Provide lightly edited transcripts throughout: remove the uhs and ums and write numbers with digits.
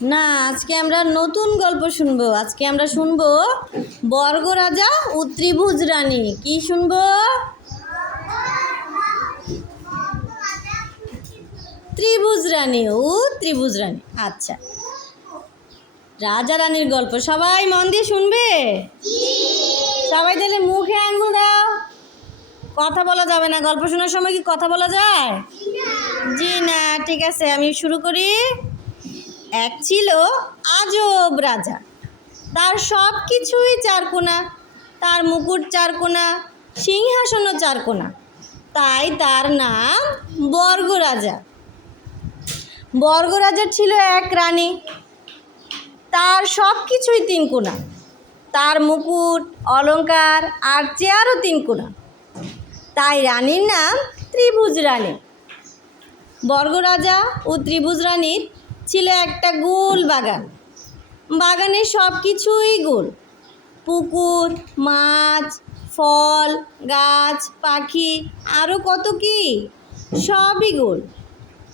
না, আজকে আমরা নতুন গল্প শুনবো। আজকে আমরা শুনবো বর্গ রাজা ও ত্রিভুজ রানী। কি শুনবো? ত্রিভুজ রানী ও ত্রিভুজ রানী। আচ্ছা, রাজা রানীর গল্প সবাই মন দিয়ে শুনবে। সবাই তাহলে মুখে আঙুল দাও। কথা বলা যাবে না। গল্প শোনার সময় কি কথা বলা যায়? জি না। ঠিক আছে, আমি শুরু করি। এক ছিল আজব রাজা, তার সব কিছুই চারকোনা, তার মুকুট চারকোনা, সিংহাসনও চারকোনা, তাই তার নাম বর্গ রাজা। বর্গ রাজার ছিল এক রানী, তার সব কিছুই তিনকোনা, তার মুকুট, অলংকার আর চেয়ারও তিনকোনা, তাই রানীর নাম ত্রিভুজ রানী। বর্গ রাজা ও ত্রিভুজ রানীর ছিল একটা গোল বাগান। বাগানের সব কিছুই গোল, পুকুর, মাছ, ফল, গাছ, পাখি, আরও কত কি, সবই গোল।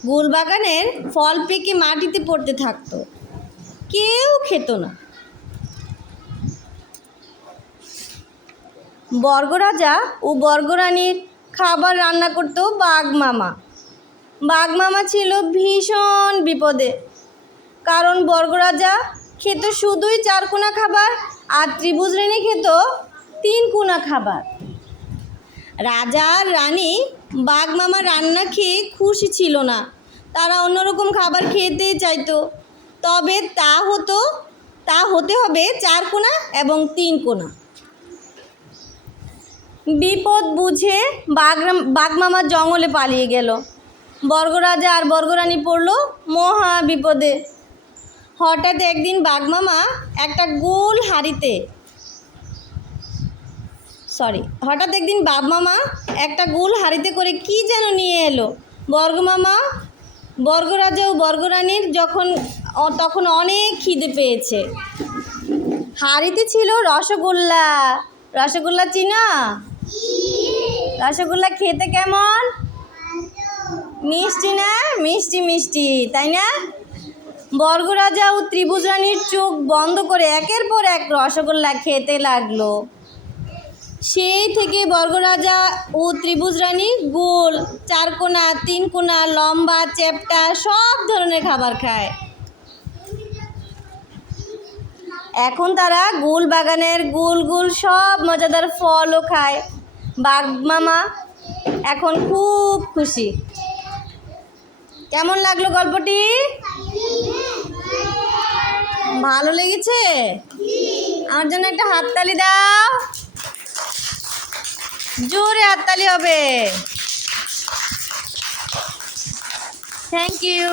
গোল বাগানের ফল পেকে মাটিতে পড়তে থাকতো, কেউ খেত না। বর্গ রাজা ও বর্গ রানীর খাবার রান্না করতো বাঘ মামা। বাঘ মামা ছিল ভীষণ বিপদে, কারণ বর্গ রাজা খেত শুধুই চারকোনা খাবার আর ত্রিভুজ রানী খেত তিনকোনা খাবার। রাজা আর রানী বাঘ মামা রান্না খেয়ে খুশি ছিল না, তারা অন্যরকম খাবার খেতে চাইতো। তবে তা হতে হবে চারকোনা এবং তিনকোনা। বিপদ বুঝে বাঘ মামা জঙ্গলে পালিয়ে গেল। বর্গ রাজা আর বর্গ রানী পড়ল মহা বিপদে। হঠাৎ একদিন বাঘ মামা একটা গোল হাঁড়িতে করে কি যেন নিয়ে এলো। বর্গ রাজা ও বর্গ রানীর তখন অনেক খিদে পেয়েছে। হাঁড়িতে ছিল রসগোল্লা। রসগোল্লা চিনো? রসগোল্লা খেতে কেমন? মিষ্টি না? মিষ্টি মিষ্টি, তাই না? বর্গ রাজা ও ত্রিভুজ রানীর চোখ বন্ধ করে একের পর এক রসগোল্লা খেতে লাগলো। সেই থেকে বর্গ রাজা ও ত্রিভুজ রানী গোল, চারকোনা, তিনকোনা, লম্বা, চ্যাপ্টা সব ধরনের খাবার খায়। এখন তারা গোল বাগানের গোল গোল সব মজাদার ফলও খায়। বাঘ মামা এখন খুব খুশি। কেমন লাগলো গল্পটি? ভালো লেগেছে? আমার জন্য একটা হাততালি দাও। জোরে হাততালি হবে। Thank you.